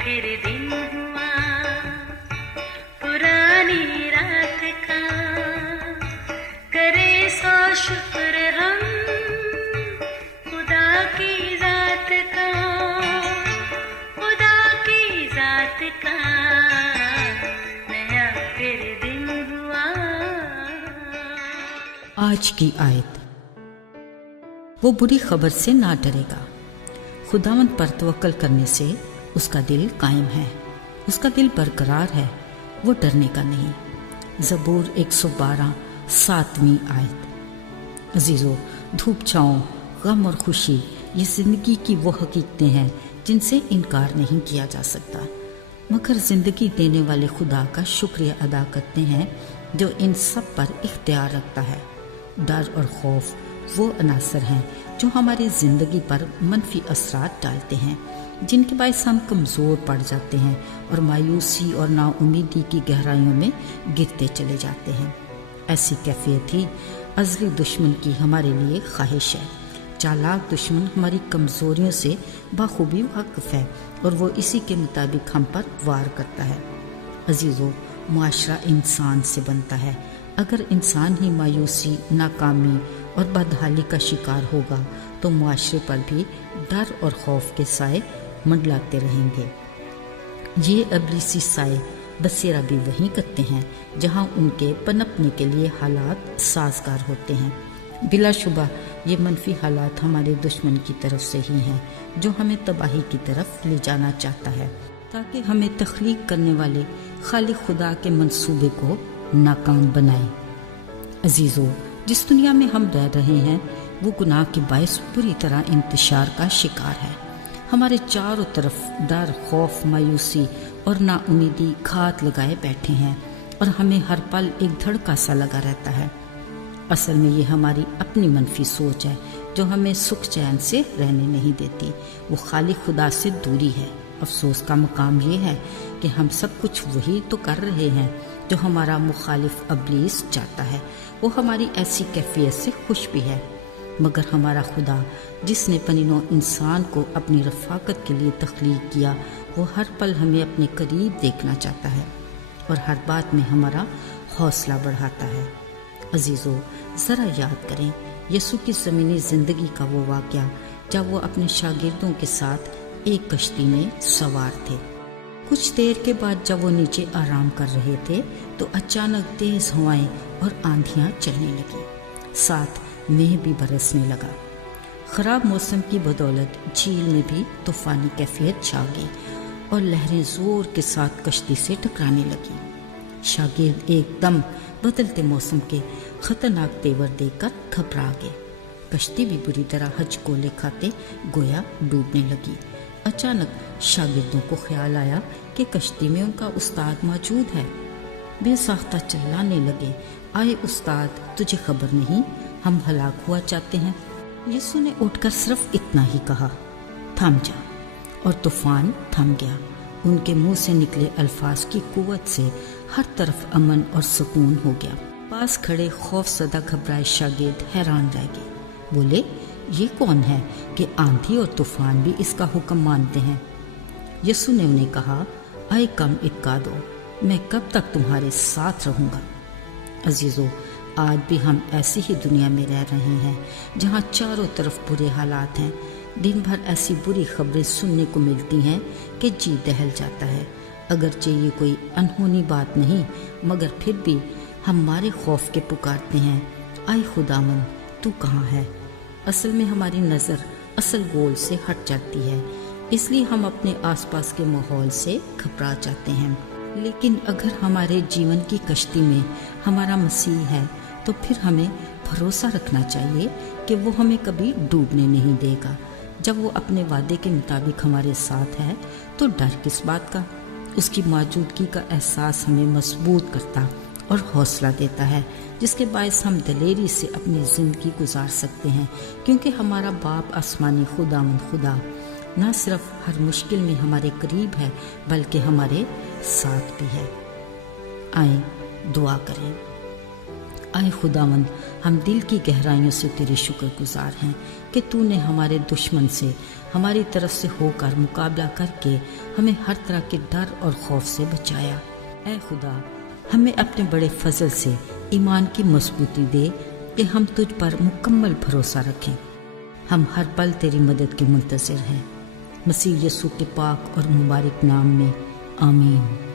फिर दिन हुआ पुरानी रात का, करे सो शुक्र हम खुदा की जात का, खुदा की जात का, नया फिर दिन हुआ। आज की आयत, वो बुरी खबर से ना डरेगा। खुदावंद पर तवक्कल करने से उसका दिल कायम है, उसका दिल बरकरार है, वो डरने का नहीं। ज़बूर 112 7वीं आयत। अजीज़ों, धूप छाँव, गम और खुशी ये ज़िंदगी की वो हकीकतें हैं जिनसे इनकार नहीं किया जा सकता, मगर ज़िंदगी देने वाले खुदा का शुक्रिया अदा करते हैं जो इन सब पर इख्तियार रखता है। डर और खौफ वो अनासर हैं जो हमारी ज़िंदगी पर मनफी असरात डालते हैं, जिनके बायस हम कमज़ोर पड़ जाते हैं और मायूसी और नाउमीदी की गहराइयों में गिरते चले जाते हैं। ऐसी कैफियत ही अज़ली दुश्मन की हमारे लिए ख्वाहिश है। चालाक दुश्मन हमारी कमज़ोरियों से बाखूबी वाकिफ़ है और वो इसी के मुताबिक हम पर वार करता है। अजीज़ों, मुआशरा इंसान से बनता है। अगर इंसान ही मायूसी, नाकामी और बदहाली का शिकार होगा तो मुआशरे पर भी डर और खौफ के साए मंडलाते रहेंगे। ये अबलीसी साए बसेरा भी वहीं करते हैं जहां उनके पनपने के लिए हालात साजगार होते हैं। बिलाशुबा ये मनफी हालात हमारे दुश्मन की तरफ से ही हैं जो हमें तबाही की तरफ ले जाना चाहता है, ताकि हमें तख्लीक करने वाले खालिक खुदा के मंसूबे को नाकाम बनाए। अजीज़ों, जिस दुनिया में हम रह रहे हैं वो गुनाह के बायस पूरी तरह इंतशार का शिकार है। हमारे चारों तरफ डर, खौफ, मायूसी और नाउमीदी घात लगाए बैठे हैं और हमें हर पल एक धड़का सा लगा रहता है। असल में ये हमारी अपनी मनफी सोच है जो हमें सुख चैन से रहने नहीं देती। वो खालिक खुदा से दूरी है। अफसोस का मकाम ये है कि हम सब कुछ वही तो कर रहे हैं जो हमारा मुखालिफ अबलीस चाहता है। वो हमारी ऐसी कैफियत से खुश भी है, मगर हमारा खुदा जिसने पनिनो इंसान को अपनी रफ़ाकत के लिए तख्लीक किया, वो हर पल हमें अपने करीब देखना चाहता है और हर बात में हमारा हौसला बढ़ाता है। अजीज़ों, ज़रा याद करें यसू की ज़मीनी ज़िंदगी का वो वाक़या जब वो अपने शागिर्दों के साथ एक कश्ती में सवार थे। कुछ देर के बाद जब वो नीचे आराम कर रहे थे तो अचानक तेज़ हवाएं और आंधियां चलने लगी, साथ मेह भी बरसने लगा। ख़राब मौसम की बदौलत झील में भी तूफ़ानी कैफियत छा गई और लहरें ज़ोर के साथ कश्ती से टकराने लगी। शागिर्द एकदम बदलते मौसम के ख़तरनाक तेवर देखकर घबरा गए। कश्ती भी बुरी तरह हचकोले खाते गोया डूबने लगी। अचानक शागिर्दों को ख्याल आया कि कश्ती में उनका उस्ताद मौजूद है। बेसाख्ता चिल्लाने लगे, आए उस्ताद, तुझे खबर नहीं हम हलाक हुआ चाहते हैं। यीशु ने उठकर सिर्फ इतना ही कहा, थम जा, और तूफान थम गया। उनके मुंह से निकले अल्फाज की कुव्वत से हर तरफ अमन और सुकून हो गया। पास खड़े खौफज़दा घबराए शागिर्द हैरान रह गए। बोले, ये कौन है कि आंधी और तूफान भी इसका हुक्म मानते हैं? यीशु ने उन्हें कहा, आए कम इक्का दो, मैं कब तक तुम्हारे साथ रहूँगा। अजीज़ों, आज भी हम ऐसी ही दुनिया में रह रहे हैं जहाँ चारों तरफ बुरे हालात हैं। दिन भर ऐसी बुरी खबरें सुनने को मिलती हैं कि जी दहल जाता है। अगरचे ये कोई अनहोनी बात नहीं, मगर फिर भी हमारे खौफ के पुकारते हैं, आए खुदावन तू कहाँ है? असल में हमारी नज़र असल गोल से हट जाती है, इसलिए हम अपने आसपास के माहौल से घबरा जाते हैं। लेकिन अगर हमारे जीवन की कश्ती में हमारा मसीह है तो फिर हमें भरोसा रखना चाहिए कि वो हमें कभी डूबने नहीं देगा। जब वो अपने वादे के मुताबिक हमारे साथ है तो डर किस बात का? उसकी मौजूदगी का एहसास हमें मजबूत करता और हौसला देता है, जिसके बायस हम दलेरी से अपनी ज़िंदगी गुजार सकते हैं, क्योंकि हमारा बाप आसमानी खुदा न सिर्फ हर मुश्किल में हमारे करीब है बल्कि हमारे साथ भी है। आए दुआ करें। آئے خداوند، ہم دل کی گہرائیوں سے تیرے شکر گزار ہیں کہ تو نے ہمارے دشمن سے ہماری طرف سے ہو کر مقابلہ کر کے ہمیں ہر طرح کے ڈر اور خوف سے بچایا۔ اے خدا، ہمیں اپنے بڑے فضل سے ایمان کی مضبوطی دے کہ ہم تجھ پر مکمل بھروسہ رکھیں۔ ہم ہر پل تیری مدد کے منتظر ہیں، مسیح یسوع کے پاک اور مبارک نام میں، آمین۔